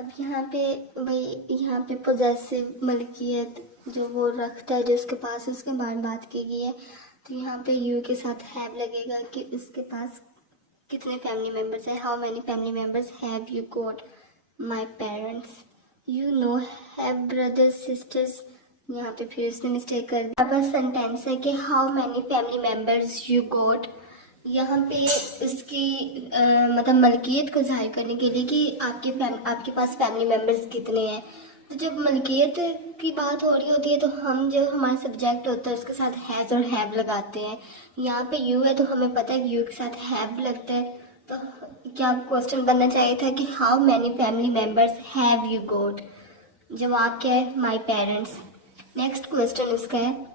अब यहाँ पे भाई यहाँ पे पोजेसिव मलकियत जो वो रखता है, जो उसके पास है, उसके बारे में बात की गई है। तो यहाँ पे यू के साथ हैव लगेगा कि उसके पास कितने फैमिली मेम्बर्स हैं। How many family members have you got? My parents. You know have brothers sisters. यहाँ पे फिर उसने मिस्टेक कर दी। यहाँ पर सेंटेंस है कि how many family members you got. यहाँ पे इसकी मतलब मलकियत को जाहिर करने के लिए कि आपके पास फैमिली मेम्बर्स कितने हैं। तो जब मलकियत की बात हो रही होती है तो हम जो हमारा सब्जेक्ट होता है उसके साथ हैज़ और हैव लगाते हैं। यहाँ पे यू है तो हमें पता है कि यू के साथ हैव लगता है। तो क्या क्वेश्चन बनना चाहिए था कि how many family members have you got. जवाब क्या है? My parents. नेक्स्ट क्वेश्चन इसका है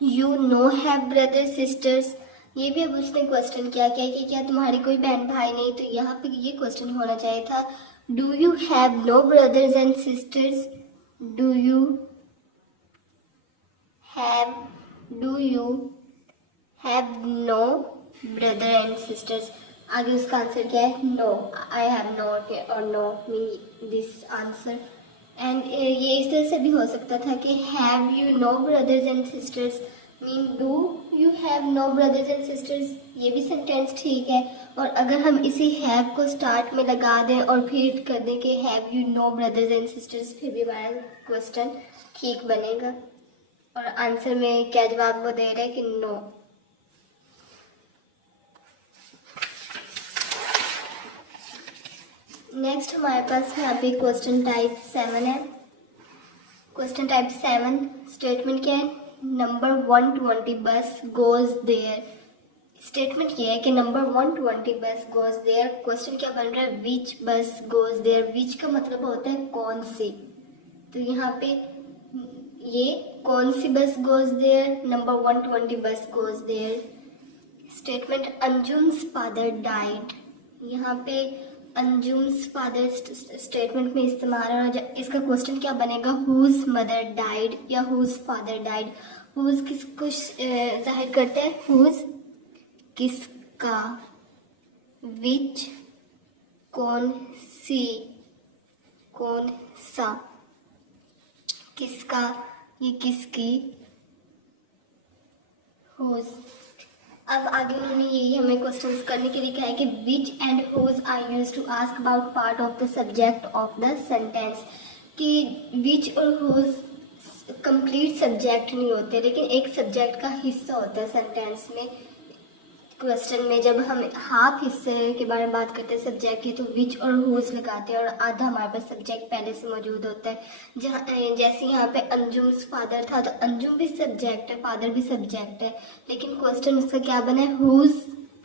you know have brother sisters. ये भी अब उसने क्वेश्चन किया क्या कि क्या तुम्हारे कोई बहन भाई नहीं। तो यहाँ पे ये क्वेश्चन होना चाहिए था do you have no brothers and sisters. Do you have no brother and sisters. आगे उसका आंसर क्या है? नो। आई हैव नॉट और no mean this answer. And ये इस तरह से भी हो सकता था कि have you no brothers and sisters mean do you have no brothers and sisters. ये भी सेंटेंस ठीक है। और अगर हम इसी हैव को स्टार्ट में लगा दें और फिर कर दें कि have you no brothers and sisters, फिर भी हमारा क्वेश्चन ठीक बनेगा। और आंसर में क्या जवाब वो दे रहे हैं कि नो। नेक्स्ट हमारे पास यहाँ पे क्वेश्चन टाइप 7 है। क्वेश्चन टाइप 7 स्टेटमेंट क्या है? Number 120 bus goes there. Statement ये है कि number 120 bus goes there. Question क्या बन रहा है? विच बस गोज देयर। विच का मतलब होता है कौन सी। तो यहाँ पे ये कौन सी बस goes there? Number 120 bus goes there. Statement Anjum's father died. यहाँ पे अंजुम्स फादर स्टेटमेंट में इस्तेमाल है। इसका क्वेश्चन क्या बनेगा? हुज मदर डाइड या हुज फादर डाइड। हुज किसको जाहिर करते हैं? हुज किसका, विच कौन सी, कौन सा, किसका ये किसकी, हुज। अब आगे उन्होंने यही हमें क्वेश्चंस करने के लिए कहा है कि which and whose are used to ask about part of the subject of the sentence. कि विच और हुज कंप्लीट सब्जेक्ट नहीं होते लेकिन एक सब्जेक्ट का हिस्सा होता है सेंटेंस में। क्वेश्चन में जब हम हाफ हिस्से के बारे में बात करते हैं सब्जेक्ट की तो विच और हुज लगाते हैं और आधा हमारे पास सब्जेक्ट पहले से मौजूद होता है। जहाँ जैसे यहाँ पे अंजुम्स फादर था तो अंजुम भी सब्जेक्ट है, फादर भी सब्जेक्ट है। लेकिन क्वेश्चन उसका क्या बना है? Whose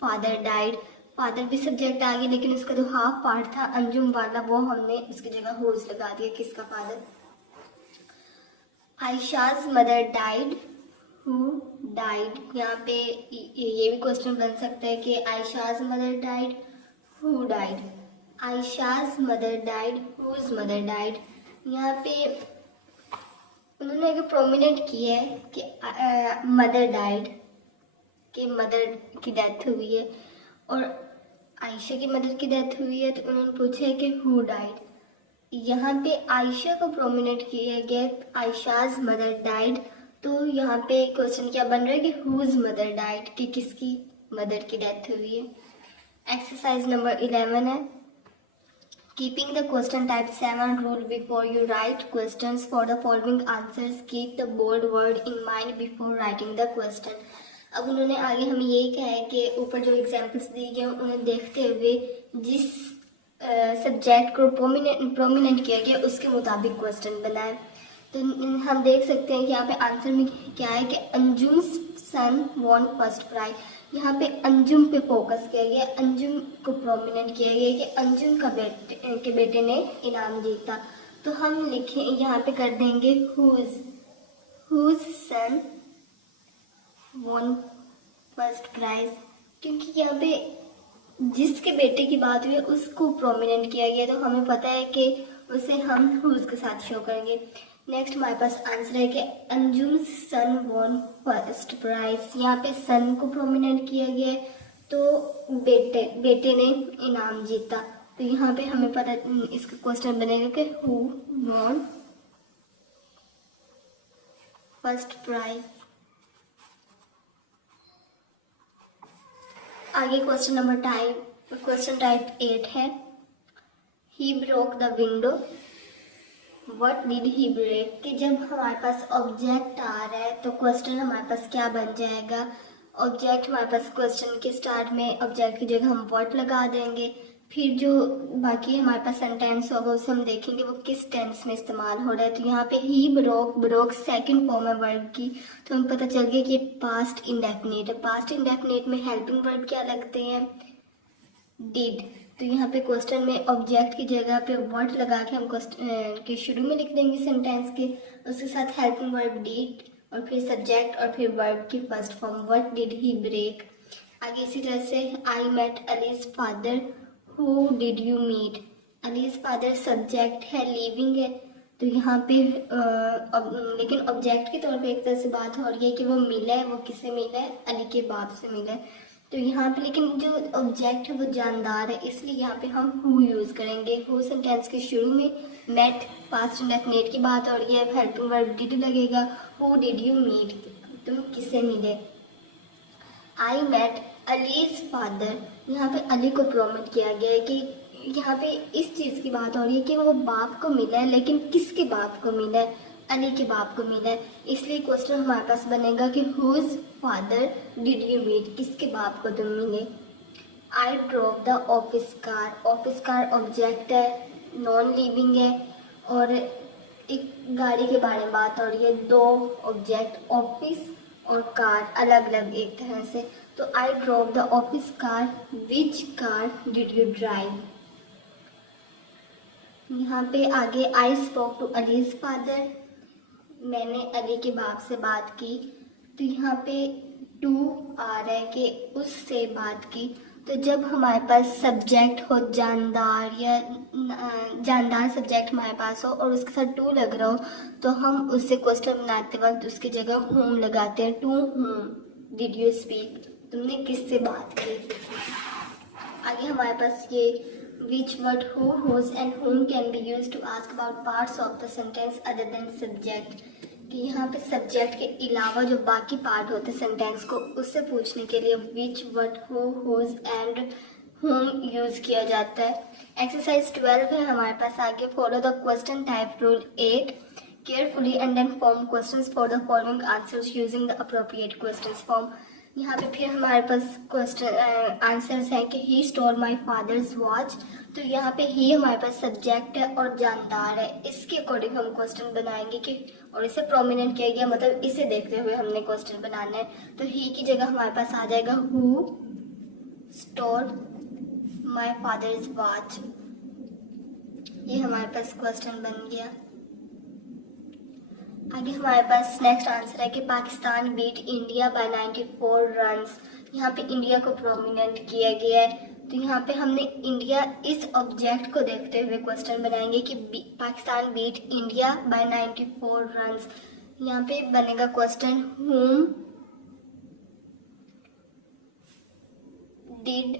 father died. फादर भी सब्जेक्ट आ गया लेकिन उसका जो हाफ पार्ट था अंजुम वाला वो हमने उसकी जगह हुज लगा दिया। किसका father? Ayesha's mother died. Who died. यहाँ पे ये भी क्वेश्चन बन सकता है कि Ayesha's mother died, who died. Ayesha's mother died, whose mother died. यहाँ पे उन्होंने एक प्रोमिनेंट किया है कि मदर डाइड, कि मदर की डेथ हुई है और आयशा की मदर की डेथ हुई है। तो उन्होंने पूछा है कि हु डाइड। यहाँ पे आयशा को प्रोमिनेंट किया गया, आयशाज मदर डाइड। तो यहाँ पे क्वेश्चन क्या बन रहा है कि हुज मदर डाइड, कि किसकी मदर की डेथ हुई है। एक्सरसाइज नंबर 11 है keeping the question type 7 rule before you write questions for the following answers keep the bold word in mind before writing the question. अब उन्होंने आगे हमें यही कहा है कि ऊपर जो एग्जाम्पल्स दिए गए उन्हें देखते हुए जिस सब्जेक्ट को प्रोमिनेंट किया गया उसके मुताबिक क्वेश्चन बनाए। तो हम देख सकते हैं कि यहाँ पे आंसर में क्या है कि अंजुम सन वॉन फर्स्ट प्राइज। यहाँ पे अंजुम पे फोकस किया गया, अंजुम को प्रोमिनेंट किया गया कि अंजुम के बेटे ने इनाम जीता। तो हम लिखें यहाँ पे कर देंगे हुज सन वॉन फर्स्ट प्राइज, क्योंकि यहाँ पे जिसके बेटे की बात हुई है उसको प्रोमिनेंट किया गया तो हमें पता है कि उसे हम हुज के साथ शो करेंगे। नेक्स्ट हमारे पास आंसर है कि अंजुम सन वॉन फर्स्ट प्राइज। यहाँ पे सन को प्रोमिनेंट किया गया है तो बेटे ने इनाम जीता। तो यहाँ पे हमें पता इसका क्वेश्चन बनेगा कि हु वॉन फर्स्ट प्राइज। आगे क्वेश्चन टाइप 8 है, he broke the window, what did he break. कि जब हमारे पास ऑब्जेक्ट आ रहा है तो क्वेश्चन हमारे पास क्या बन जाएगा। ऑब्जेक्ट हमारे पास क्वेश्चन के स्टार्ट में ऑब्जेक्ट की जगह हम व्हाट लगा देंगे, फिर जो बाकी हमारे पास सेंटेंस होगा उसे हम देखेंगे वो किस टेंस में इस्तेमाल हो रहा है। तो यहाँ पे ही ब्रोक सेकंड फॉर्म है वर्ब की, तो हमें पता चल गया कि पास्ट इंडेफिनिट है। पास्ट इंडेफिनिट में हेल्पिंग वर्ब क्या लगते हैं, डिड। तो यहाँ पे क्वेश्चन में ऑब्जेक्ट की जगह पे वर्ड लगा के हम क्वेश्चन के शुरू में लिख देंगे सेंटेंस के, उसके साथ हेल्पिंग वर्ब डिड और फिर सब्जेक्ट और फिर वर्ब की first form what did he break. आगे इसी तरह से I met Ali's father, who did you meet. Ali's father subject है, लिविंग है, तो यहाँ पे लेकिन ऑब्जेक्ट के तौर पे एक तरह से बात हो रही है कि वो मिला है, वो किससे मिला है, अली के बाप से मिला है। तो यहाँ पे लेकिन जो ऑब्जेक्ट है वो जानदार है, इसलिए यहाँ पे हम हु यूज करेंगे। हु सेंटेंस के शुरू में, मेट पास्ट इंडेफिनिट की बात हो रही है, हेल्पिंग वर्ब डिड लगेगा। हु डिड यू मीट, तुम किससे मिले। आई मेट अलीज फादर, यहाँ पे अली को प्रोमिट किया गया है कि यहाँ पे इस चीज़ की बात हो रही है कि वो बाप को मिला है, लेकिन किसके बाप को मिला है, अली के बाप को मिला है। इसलिए क्वेश्चन हमारे पास बनेगा कि whose father did you meet, किसके बाप को तुम मिले। I drop the office car, office car object है, नॉन लिविंग है, और एक गाड़ी के बारे में बात हो रही है, दो ऑब्जेक्ट ऑफिस और कार अलग अलग एक तरह से। तो I drop the office car, which car did you drive. यहाँ पे आगे I spoke to Ali's father, मैंने अली के बाप से बात की। तो यहाँ पे टू आ रहा है कि उससे बात की। तो जब हमारे पास सब्जेक्ट हो जानदार या जानदार सब्जेक्ट हमारे पास हो और उसके साथ टू लग रहा हो तो हम उससे क्वेश्चन बनाते वक्त उसकी जगह होम लगाते हैं। To whom did you speak, तुमने किससे बात की। आगे हमारे पास ये which word who, whose and whom can be used to ask about parts of the sentence other than subject। कि यहाँ पे सब्जेक्ट के अलावा जो बाकी पार्ट होते हैं सेंटेंस को उससे पूछने के लिए which word who, whose and whom use किया जाता है। एक्सरसाइज 12 है हमारे पास आगे, follow the question type rule 8 carefully and then form questions for the following answers using the appropriate questions form. यहाँ पे फिर हमारे पास क्वेश्चन आंसर्स हैं कि he stole my father's watch. तो यहाँ पे ही हमारे पास सब्जेक्ट है और जानदार है, इसके अकॉर्डिंग हम क्वेश्चन बनाएंगे कि और इसे प्रोमिनेंट किया गया, मतलब इसे देखते हुए हमने क्वेश्चन बनाना है। तो ही की जगह हमारे पास आ जाएगा who stole my father's watch. ये हमारे पास क्वेश्चन बन गया। आगे हमारे पास नेक्स्ट आंसर है कि Pakistan beat India by 94 runs. यहाँ पे इंडिया को प्रोमिनेंट किया गया है, तो यहाँ पे हमने इंडिया इस ऑब्जेक्ट को देखते हुए क्वेश्चन बनाएंगे कि Pakistan beat India by 94 runs. यहाँ पे बनेगा question whom did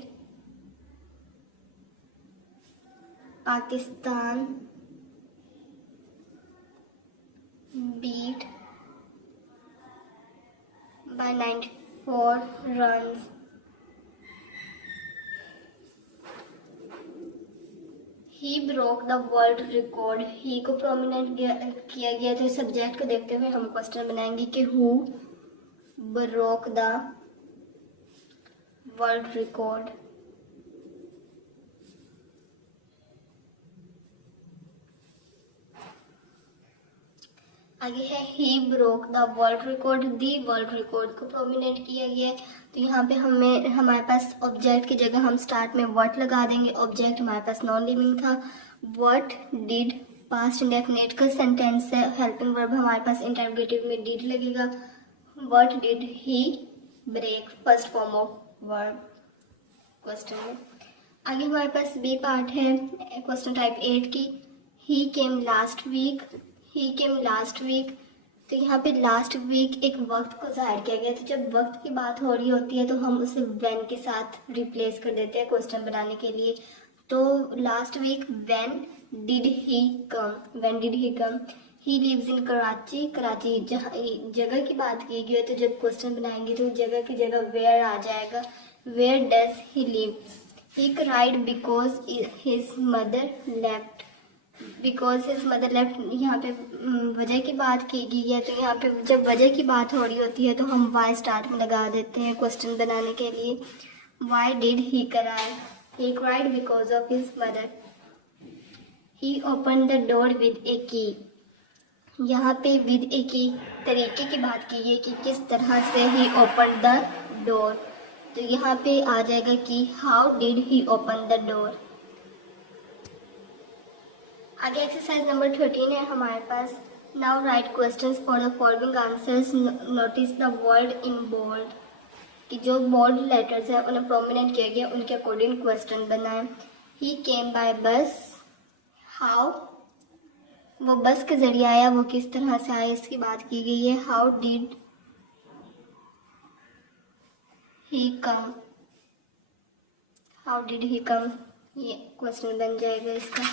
Pakistan beat by 94 runs। He broke the world record। He को प्रोमिनेंट किया गया, तो सब्जेक्ट को देखते हुए हम क्वेश्चन बनाएंगे कि who broke the world record। आगे है he broke the world record, the world record को प्रोमिनेंट किया गया है। तो यहाँ पे हमारे पास ऑब्जेक्ट की जगह हम स्टार्ट में व्हाट लगा देंगे। ऑब्जेक्ट हमारे पास नॉन लिविंग था। व्हाट डिड पास्ट इंडेफिनिट का सेंटेंस है, हेल्पिंग वर्ब हमारे पास इंटरोगेटिव में डिड लगेगा। What did he break, first form of verb question में। आगे हमारे पास बी पार्ट है क्वेश्चन टाइप 8 की, he came last week. He came last week, तो यहाँ पे लास्ट वीक एक वक्त को जाहिर किया गया। तो जब वक्त की बात हो रही होती है तो हम उसे व्हेन के साथ रिप्लेस कर देते हैं क्वेश्चन बनाने के लिए। तो last week when did he come, he lives in Karachi, Karachi जगह की बात की गई है, तो जब क्वेश्चन बनाएंगे तो जगह की जगह वेयर आ जाएगा, where does he live, he cried because his mother left, यहाँ पे वजह की बात की गई है, तो यहाँ पे जब वजह की बात हो रही होती है तो हम वाई स्टार्ट में लगा देते हैं क्वेश्चन बनाने के लिए। Why did he cry, he cried because of his mother, he open the door with a key, यहाँ पे विद ए की तरीके की बात की है कि किस तरह से ही ओपन द डोर, तो यहाँ पे आ जाएगा कि how did he open the door. आगे एक्सरसाइज नंबर 13 है हमारे पास। Now write questions for the following answers, notice the word in bold, कि जो बोल्ड लेटर्स है उन्हें प्रोमिनेंट किया गया, उनके अकॉर्डिंग क्वेश्चन बनाए। ही केम बाय बस, हाउ, वो बस के जरिए आया, वो किस तरह से आया इसकी बात की गई है। How did he come, how did he come, ये क्वेश्चन बन जाएगा इसका।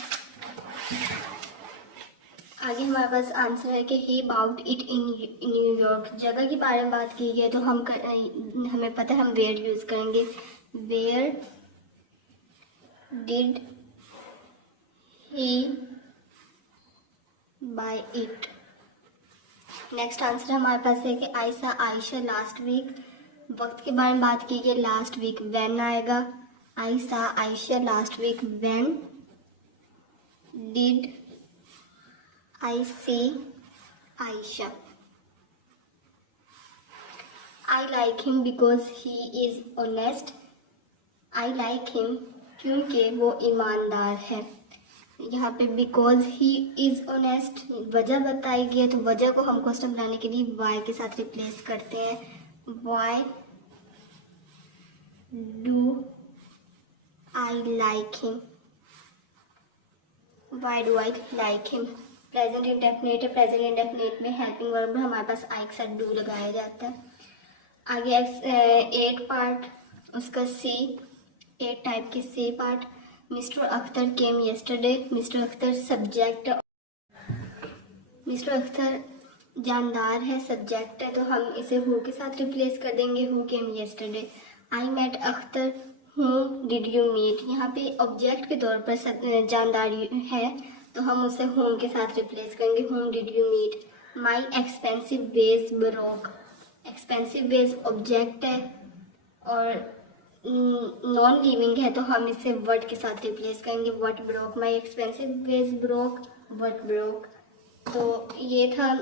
आगे हमारे पास आंसर है कि ही बाउट इट इन न्यूयॉर्क, जगह के बारे में बात की गई है तो हमें पता है हम वेयर यूज करेंगे। Where did he buy it. Next answer हमारे पास है कि आयशा लास्ट वीक, वक्त के बारे में बात की गई, लास्ट वीक व्हेन आएगा। Ayesha last week when did I see Ayesha. I like him because he is honest, I like him क्योंकि वो ईमानदार है। यहाँ पे बिकॉज ही इज ऑनेस्ट वजह बताई गई है, तो वजह को हम क्वेश्चन बनाने के लिए वाई के साथ रिप्लेस करते हैं। Why do I like him, why do I like him. Present indefinite है, प्रेजेंट इंडेफिनिट में हेल्पिंग वर्ब हमारे पास आई के साथ डू लगाया जाता है। आगे 8 पार्ट, उसका सी, 8 टाइप की C part. Mister Akhtar came yesterday, mister Akhtar subject, mister Akhtar जानदार है, सब्जेक्ट है, तो हम इसे हु के साथ रिप्लेस कर देंगे, who came yesterday. I met Akhtar, who did you meet, यहाँ पे ऑब्जेक्ट के तौर पर जानदार है तो हम उसे होम के साथ रिप्लेस करेंगे, whom did you meet. My expensive vase broke, expensive vase object है और नॉन लिविंग है तो हम इसे वर्ड के साथ रिप्लेस करेंगे, what broke, my expensive vase broke, what broke. तो ये था